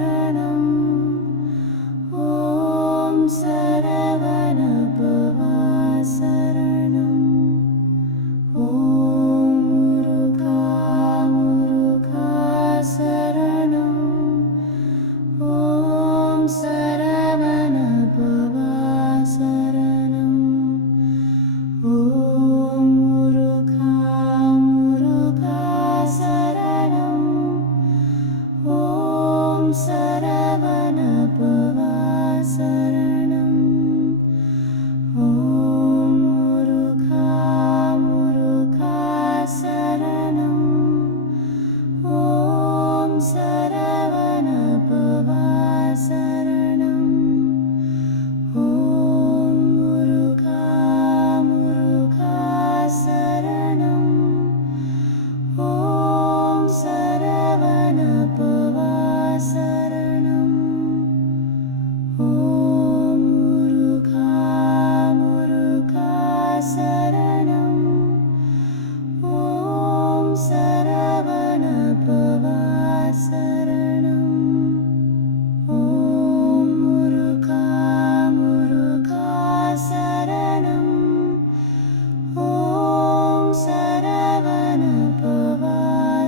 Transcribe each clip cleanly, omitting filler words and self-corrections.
शरणं ॐ सरवणभवा शरणं ॐ मुरुघा शरणं ॐ सरवणभवा शरणं ॐ मुरुघा शरणं ॐ सरवणभवा शरणं ॐ मुरुघा शरणं ॐ सरवणभवा शरणं ॐ मुरुघा शरणं ॐ सरवणभवा शरणं ॐ मुरुघा शरणं ॐ सरवणभवा शरणं ॐ मुरुघा शरणं ॐ सरवणभवा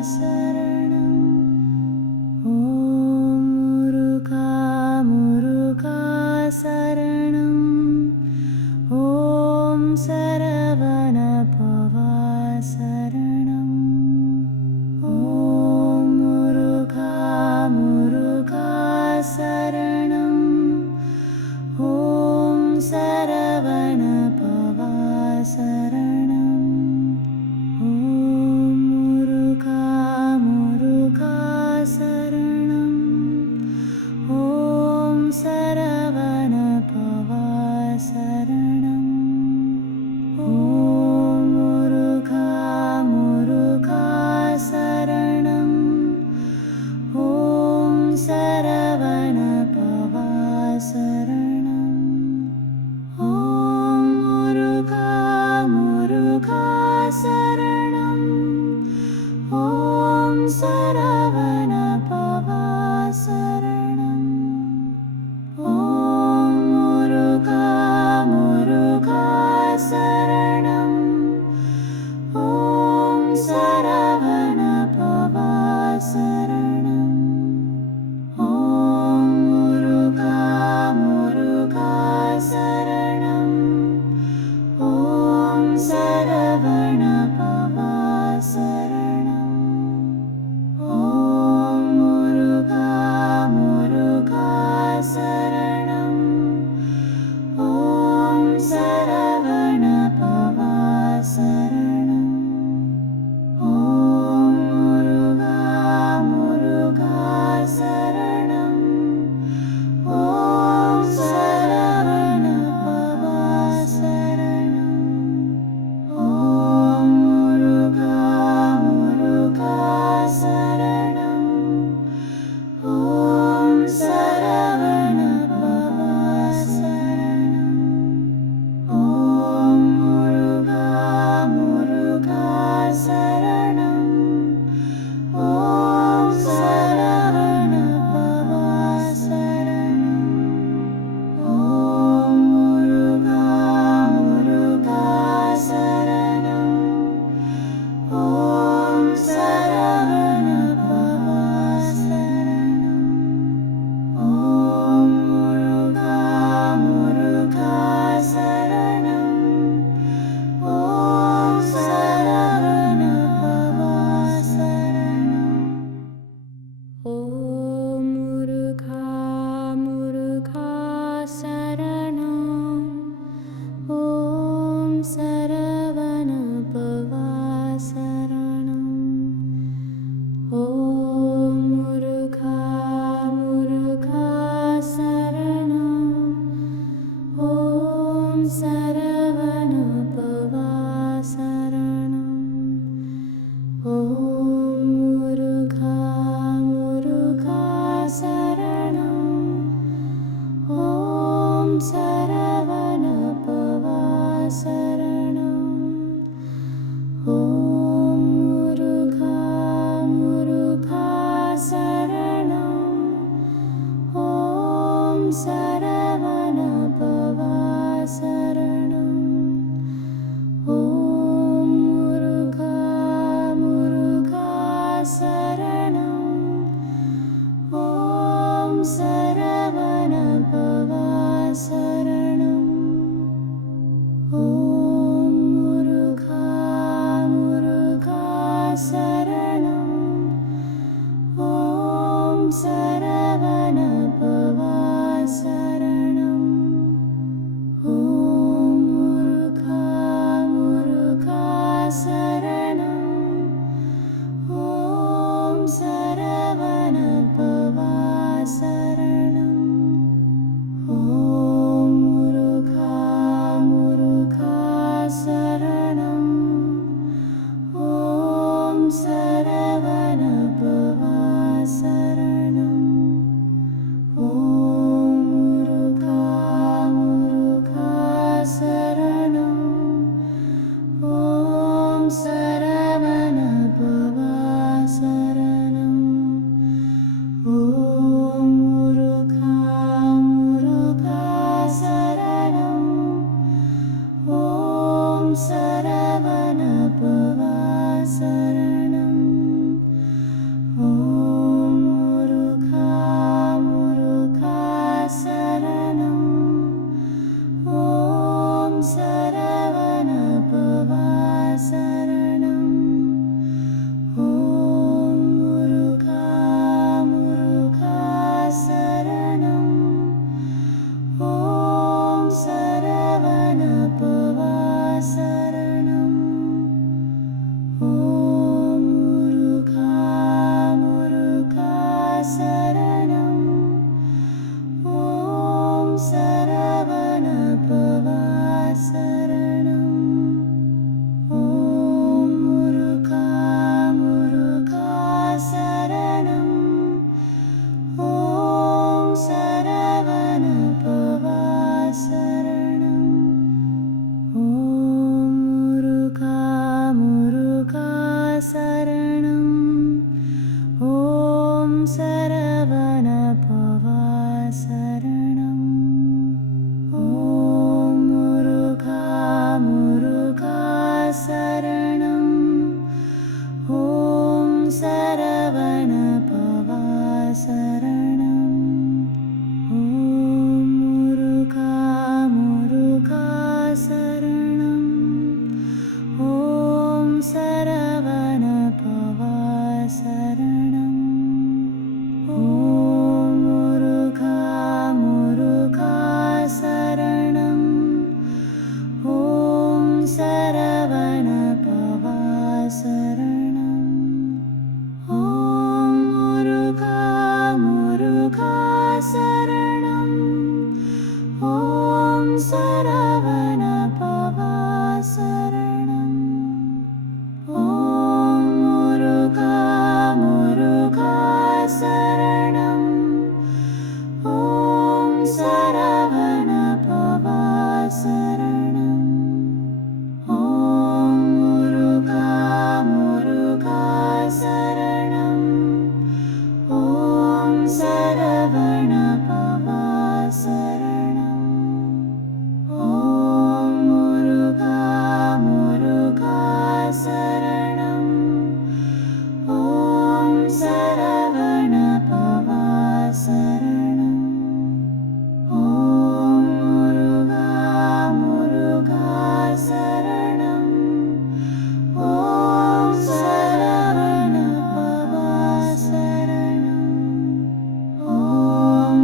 शरणं ॐ मुरुघा शरणं ॐ सरवणभवा शरणं ॐ मुरुघा शरणं ॐ सरवणभवा शरणं ॐ मुरुघा शरणं ॐ सरवणभवा शरणं ॐ मुरुघा शरणं ॐ सरवणभवा शरणं ॐ मुरुघा शरणं ॐ सरवणभवा शरणं ॐ मुरुघा शरणं ॐ सरवणभवा शरणं ॐ मुरुघा சரவணபவா சரணம். ஓம் முருகா முருகா சரணம். ஓம் சரவணபவா சரணம். ஓம் முருகா முருகா சரணம். ஓம் சரவணபவா சரணம். ஓம் முருகா முருகா சரணம். ஓம் சரவணபவா சரணம். ஓம் முருகா முருகா சரணம். ஓம் சரவணபவா சரணம். ஓம் முருகா முருகா சரணம். ஓம் சரவணபவா சரணம். ஓம் முருகா முருகா சரணம். ஓம் சரவணபவா சரணம். ஓம் முருகா முருகா சரணம். ஓம் சரவணபவா சரணம். ஓம் முருகா முருகா சரணம். ஓம் சரவணபவா சரணம். ஓம் முருகா முருகா சரணம். ஓம் சரவணபவா சரணம். ஓம் முருகா முருகா சரணம். ஓம் சரவணபவா சரணம். ஓம் முருகா முருகா சரணம். ஓம் சரவணபவா சரணம். ஓம் முருகா முருகா சரணம். ஓம் சரவணபவா சரணம். ஓம் முருகா முருகா சரணம். ஓம் சரவணபவா சரணம். ஓம் முருகா முருகா சரணம். ஓம் சரவணபவா சரணம். ஓம் முருகா முருகா சரணம். ஓம் சரவணபவா சரணம். ஓம் முருகா முருகா சரணம். ஓம் சரவணபவா சரணம். ஓம் முருகா முருகா சரணம். ஓம் சரவணபவா சரணம். ஓம் முருகா முருகா சரணம். ஓம் சரவணபவா சரணம். ஓம் முருகா முருகா சரணம். ஓம் சரவணபவா சரணம். ஓம்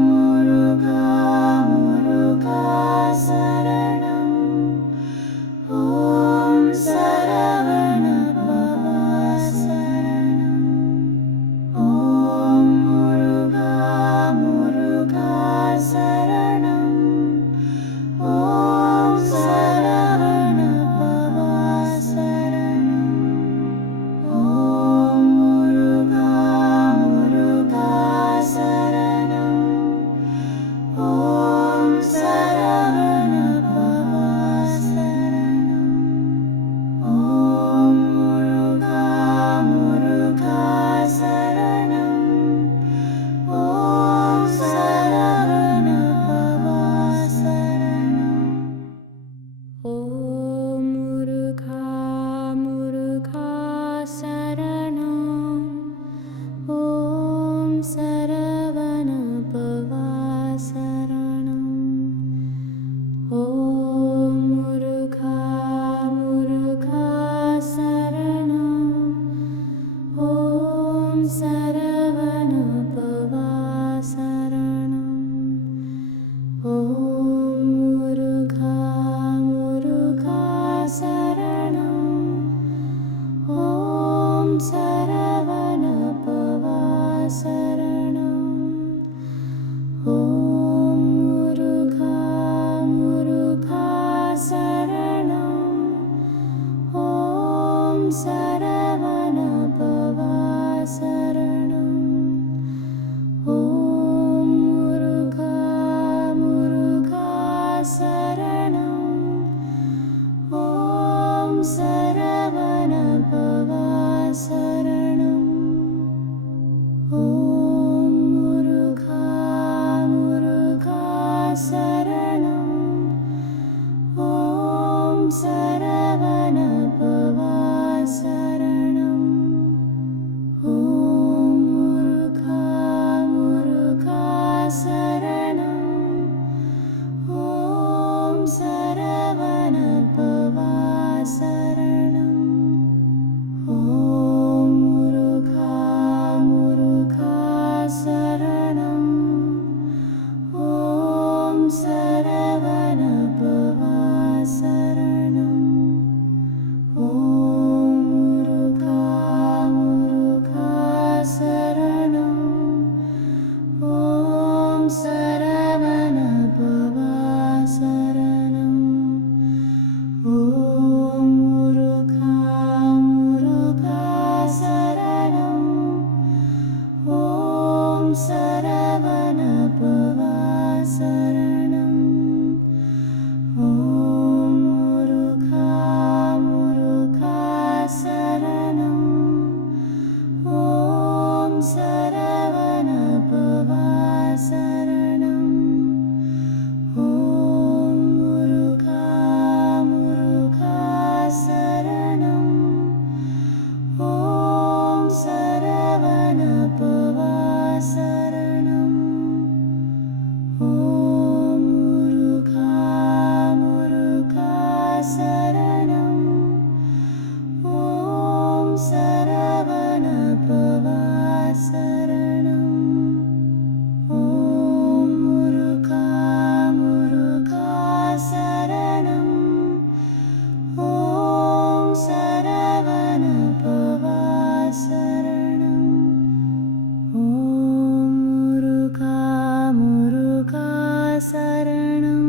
शरणं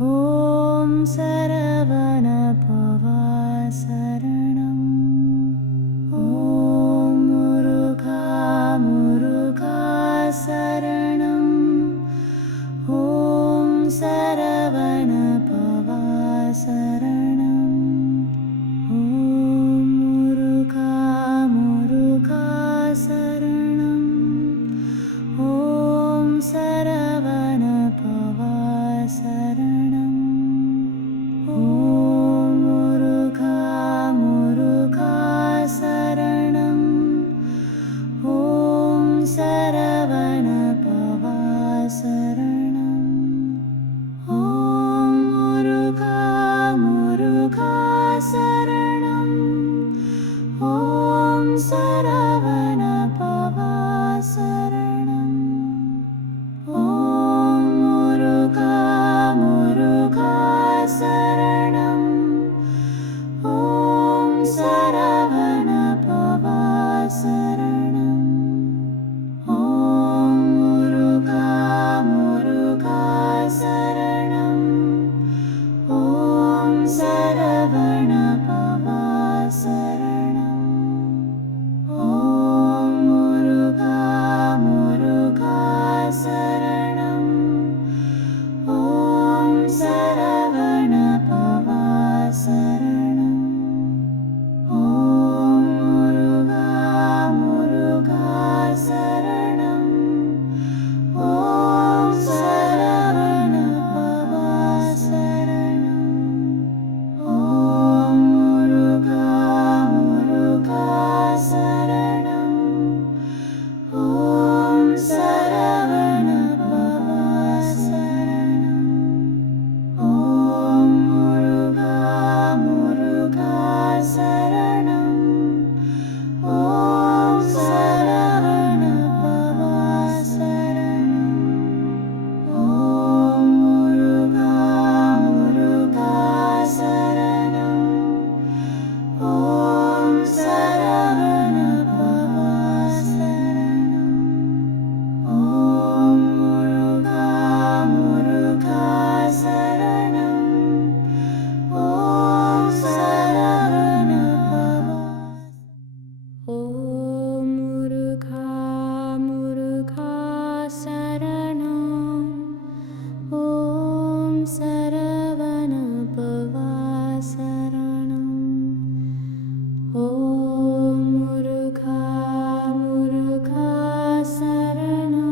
ॐ सरवणभवा शरणं ॐ मुरुघा शरणं ॐ सरवणभवा शरणं ॐ मुरुघा शरणं ॐ सरवणभवा शरणं ॐ मुरुघा शरणं ॐ सरवणभवा शरणं ॐ मुरुघा शरणं ॐ सरवणभवा शरणं ॐ मुरुघा शरणं ॐ सरवणभवा शरणं ॐ मुरुघा शरणं ॐ सरवणभवा शरणं ॐ मुरुघा शरणं ॐ सरवणभवा शरणं ॐ मुरुघा शरणं ॐ सरवणभवा शरणं ॐ मुरुघा शरणं ॐ सरवणभवा शरणं ॐ मुरुघा शरणं ॐ सरवणभवा शरणं ॐ मुरुघा शरणं ॐ सरवणभवा शरणं ॐ मुरुघा शरणं ॐ सरवणभवा ॐ मुरुघा शरणं ॐ सरवणभवा शरणं ॐ मुरुघा शरणं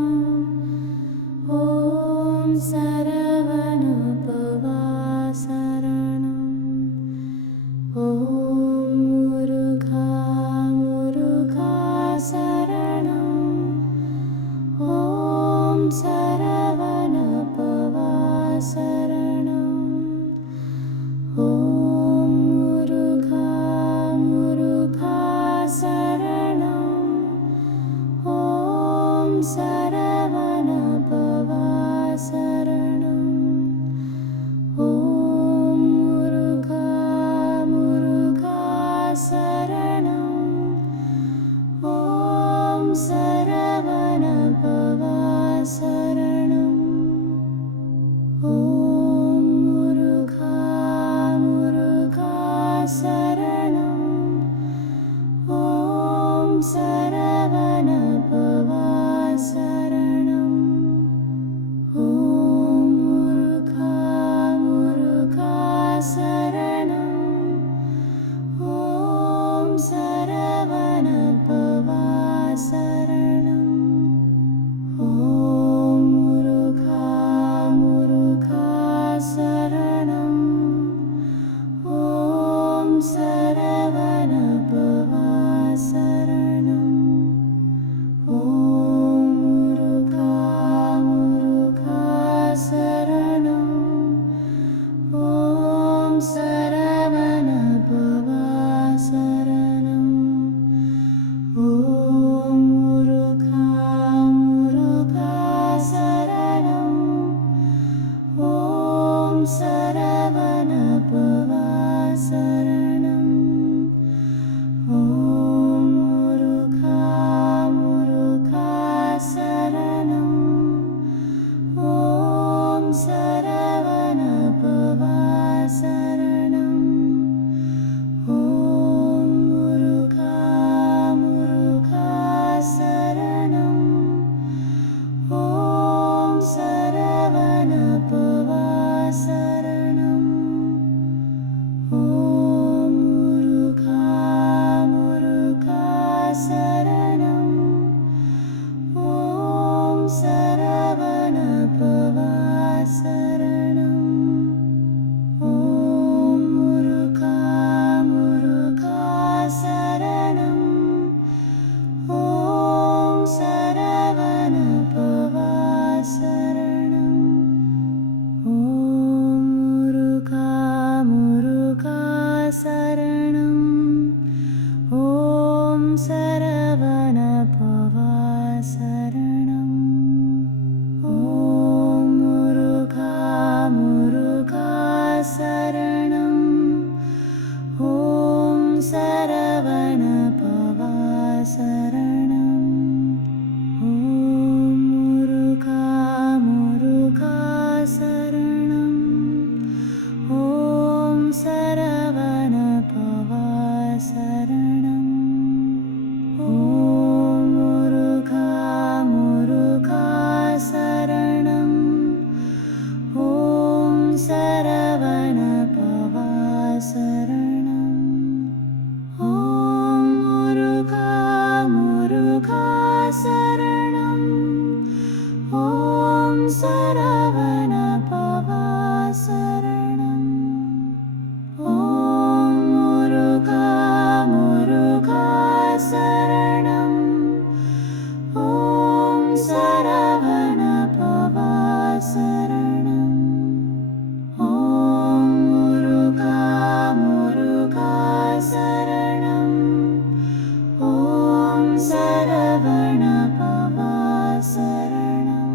ॐ सरवणभवा शरणं ॐ मुरुघा शरणं ॐ सरवणभवा शरणं ॐ मुरुघा शरणं ॐ सरवणभवा शरणं ॐ मुरुघा शरणं ॐ सरवणभवा शरणं சரணம். ஓம் முருகா முருகா சரணம். ஓம் சரவண பவா சரணம். ஓம் முருகா முருகா சரணம். ஓம் சரவண பவா சரணம். ஓம் முருகா முருகா சரணம். ஓம் சரவண பவா சரணம். ஓம் முருகா முருகா சரணம். ஓம் சரவண பவா சரணம். ஓம் முருகா முருகா சரணம். ஓம் சரவண பவா சரணம். ஓம் முருகா முருகா சரணம். ஓம் சரவண பவா சரணம். ஓம் முருகா முருகா சரணம். ஓம் சரவண பவா சரணம். ஓம் முருகா முருகா சரணம். ஓம் சரவண பவா சரணம்.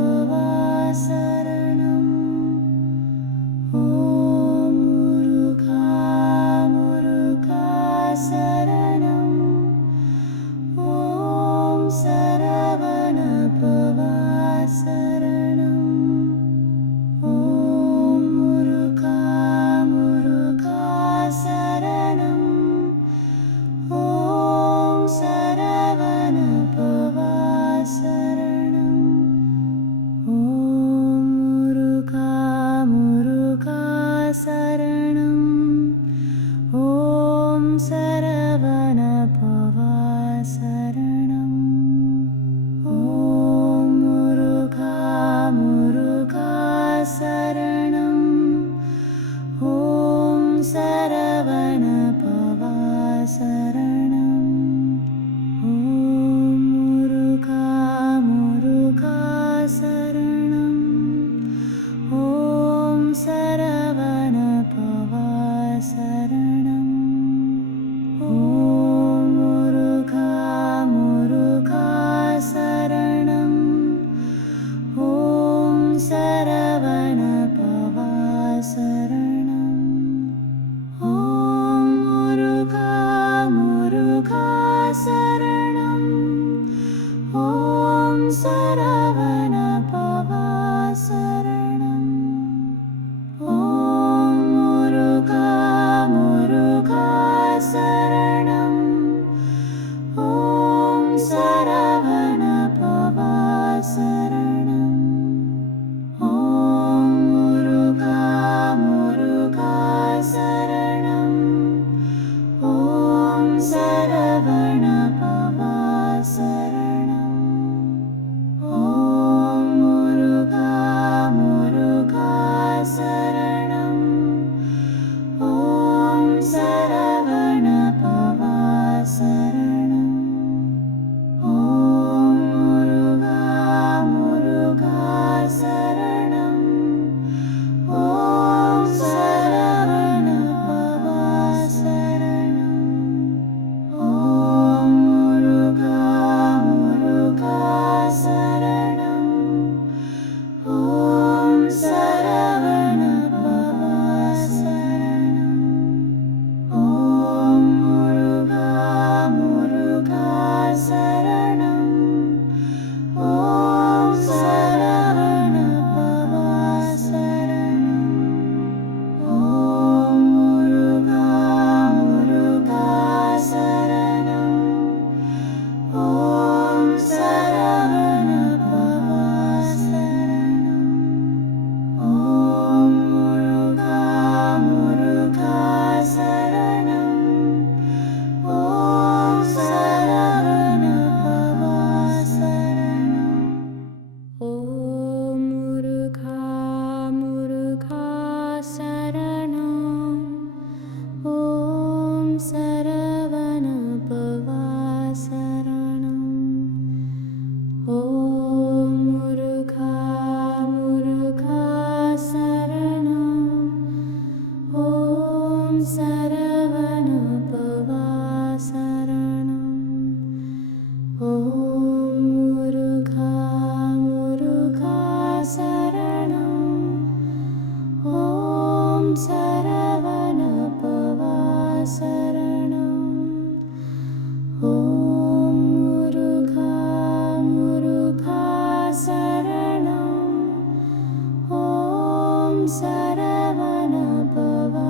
சரவணபவா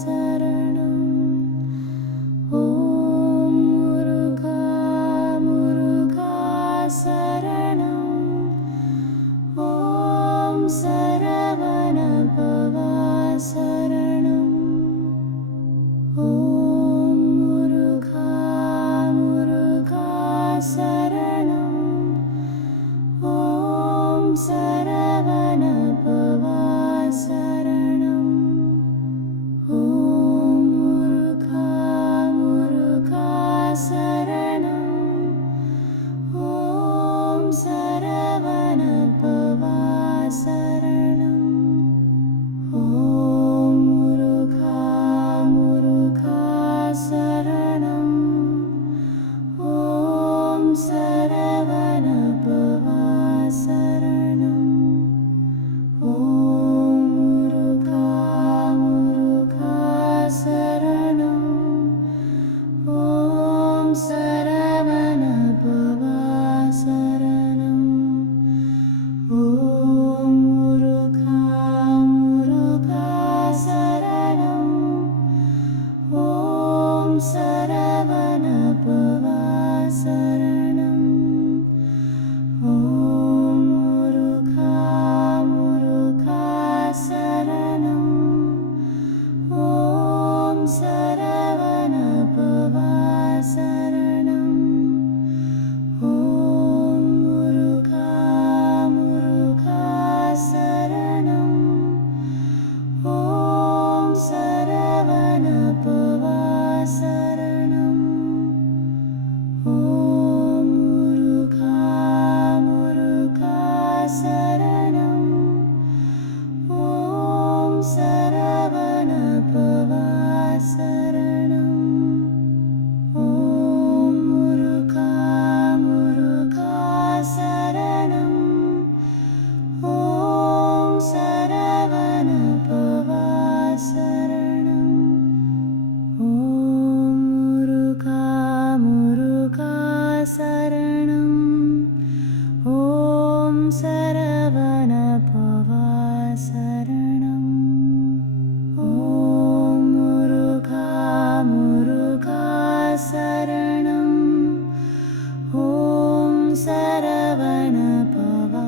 சரணம். ஓம் முருகா முருகா சரணம். ஓம் சரவணபவா சரணம். ஓம் முருகா முருகா சரணம். ஓம் சரவணபவா சரணம். ஓம் முருகா முருகா சரணம். ஓம் சரவணபவா சரணம். ஓம் முருகா முருகா சரணம். ஓம் சரவணபவா சரணம். ஓம் முருகா முருகா சரணம். ஓம் சரவணபவா சரணம். ஓம் முருகா முருகா சரணம். ஓம் சரவணபவா சரணம். ஓம் முருகா முருகா சரணம். ஓம் சரவணபவா சரணம். ஓம் முருகா முருகா சரணம். ஓம் சரவணபவா சரணம். ஓம் முருகா முருகா சரணம். ஓம் சரவணபவா சரணம். ஓம் முருகா முருகா சரணம். ஓம் சரவணபவா சரணம். ஓம் முருகா முருகா சரணம். ஓம் சரவணபவா சரணம். ஓம் முருகா முருகா சரணம். ஓம் சரவணபவா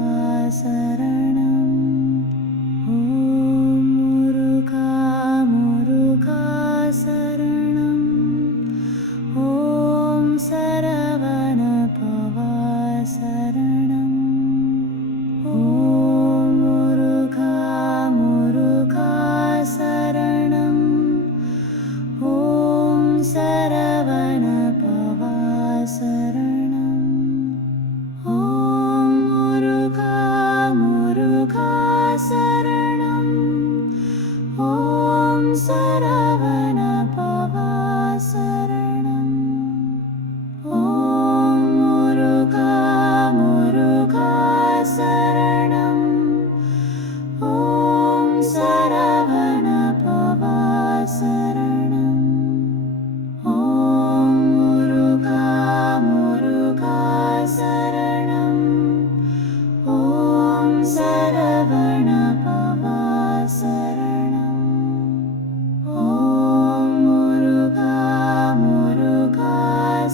சரணம். ஓம் முருகா முருகா சரணம். ஓம் சரவணபவா சரணம். ஓம் முருகா முருகா சரணம். ஓம் சரவணபவா சரணம். ஓம் முருகா முருகா சரணம். ஓம் சரவணபவா சரணம். ஓம் முருகா முருகா சரணம். ஓம் சரவணபவா சரணம். ஓம் முருகா முருகா சரணம். ஓம் சரவணபவா சரணம். ஓம் முருகா முருகா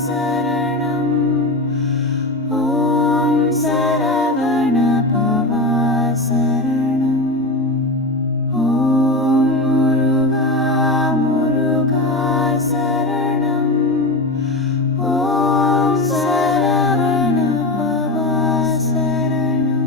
சரணம். ஓம் சரவணபவா சரணம். ஓம் முருகா முருகா சரணம். ஓம் சரவணபவா சரணம்.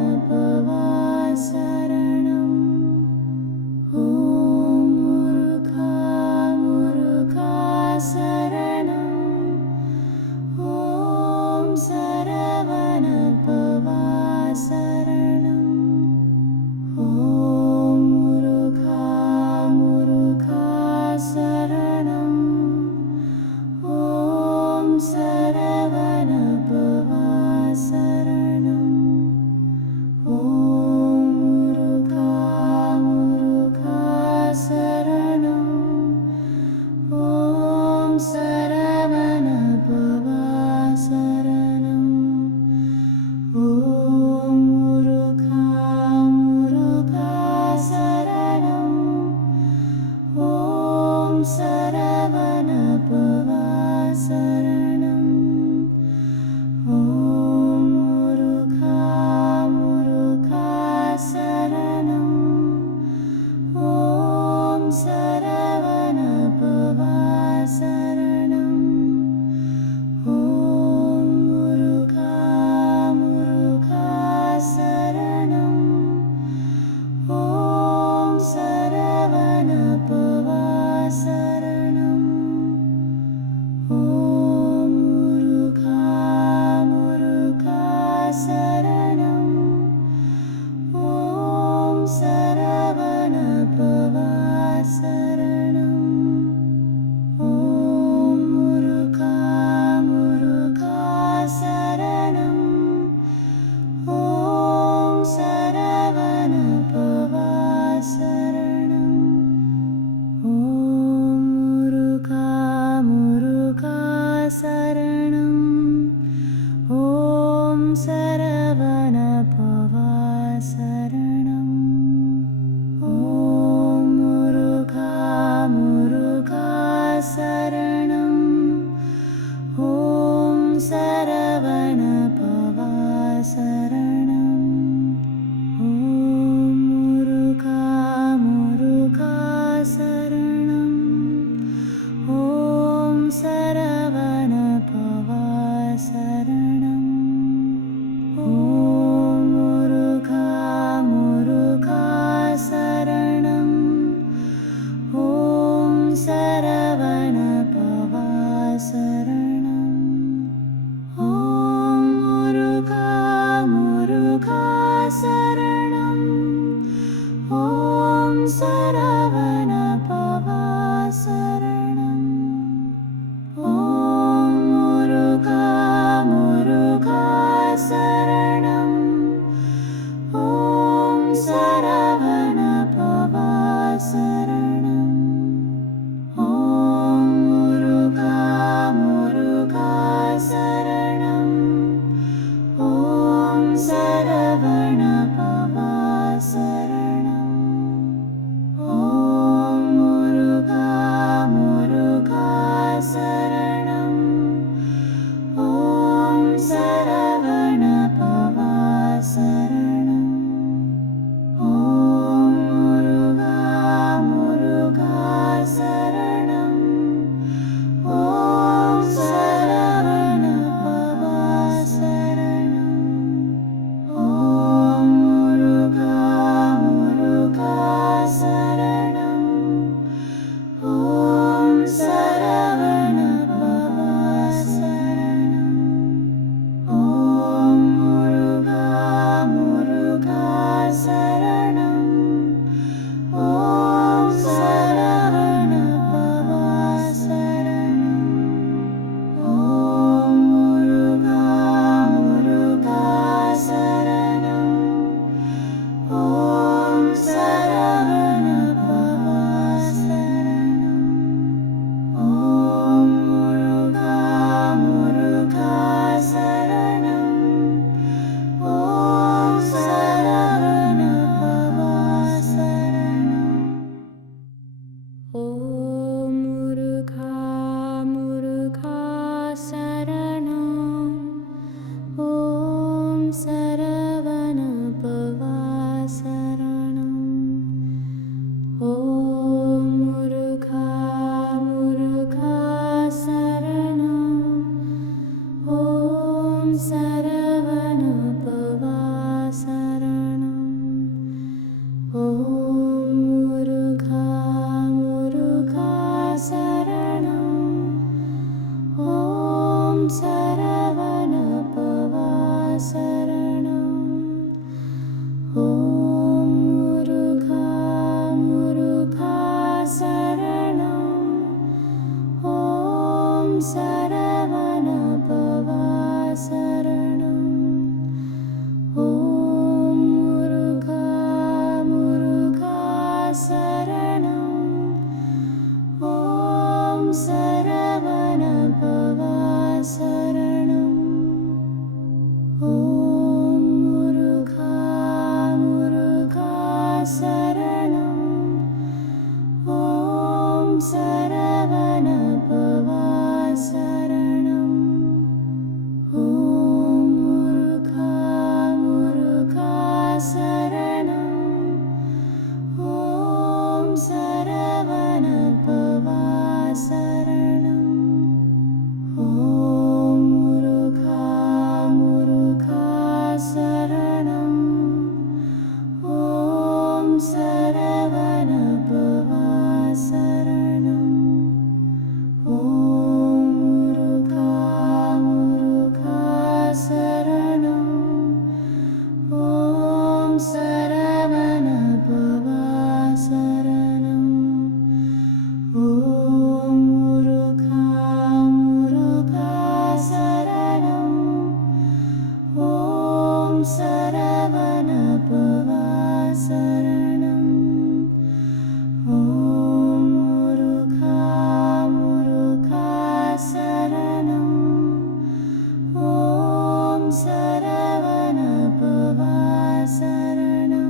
शरणं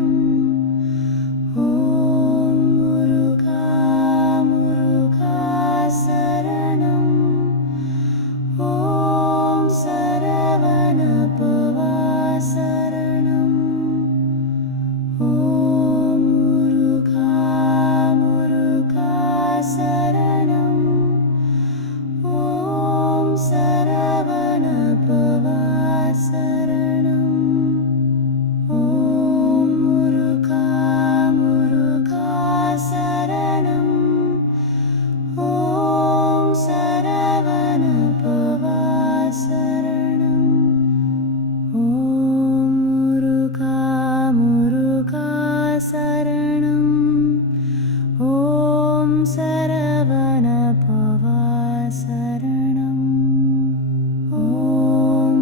ॐ मुरुघा मुरुघा शरणं ॐ शरवणभवा शरणं ॐ मुरुघा मुरुघा शरणं ॐ शरवणभवा शरणं ॐ मुरुघा मुरुघा शरणं ॐ शरवणभवा शरणं ॐ मुरुघा मुरुघा शरणं ॐ शरवणभवा शरणं ॐ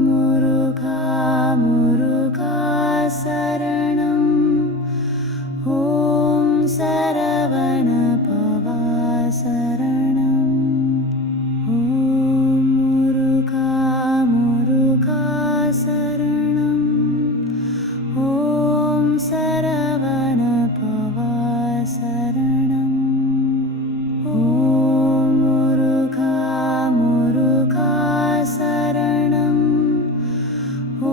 मुरुघा मुरुघा शरणं ॐ शरवणभवा शरणं ॐ मुरुघा मुरुघा शरणं ॐ शरवणभवा शरणं ॐ मुरुघा मुरुघा शरणं ॐ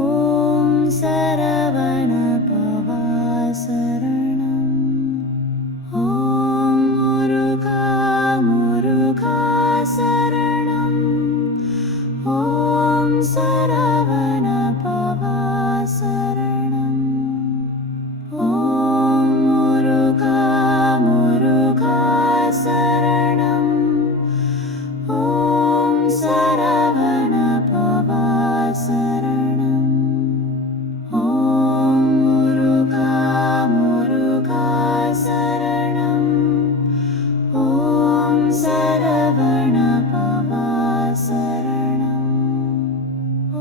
शरवणभवा शरणं ॐ मुरुघा मुरुघा शरणं ॐ शरवणभवा शरणं ॐ मुरुघा मुरुघा शरणं ॐ शरवणभवा शरणं ॐ मुरुघा मुरुघा शरणं ॐ शरवणभवा शरणं ॐ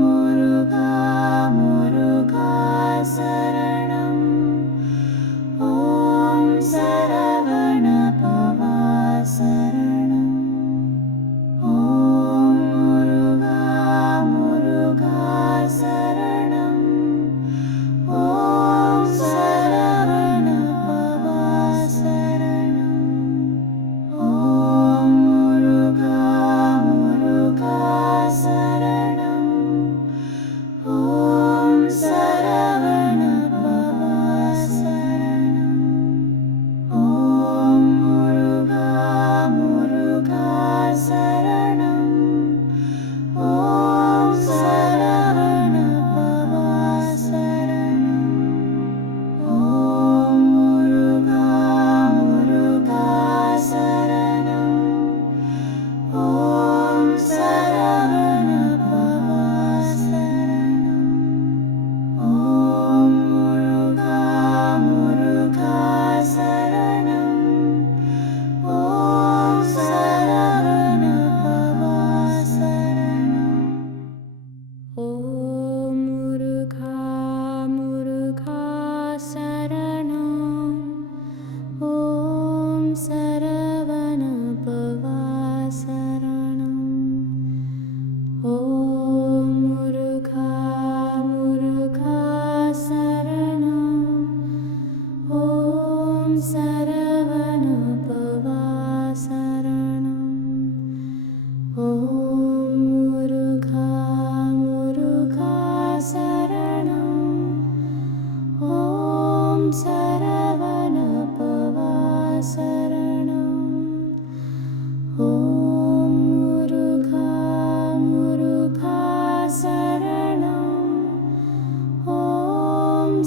मुरुघा मुरुघा शरणं ॐ शरवणभवा शरणं ॐ मुरुघा मुरुघा शरणं ॐ शरवणभवा शरणं ॐ मुरुघा मुरुघा शरणं ॐ शरवणभवा शरणं ॐ मुरुघा मुरुघा शरणं ॐ शरवणभवा शरणं ॐ मुरुघा मुरुघा शरणं ॐ शरवणभवा शरणं ॐ मुरुघा मुरुघा शरणं ॐ शरवणभवा शरणं ॐ मुरुघा मुरुघा शरणं ॐ शरवणभवा शरणं ॐ मुरुघा मुरुघा शरणं ॐ शरवणभवा शरणं ॐ मुरुघा मुरुघा शरणं ॐ शरवणभवा शरणं ॐ मुरुघा मुरुघा शरणं ॐ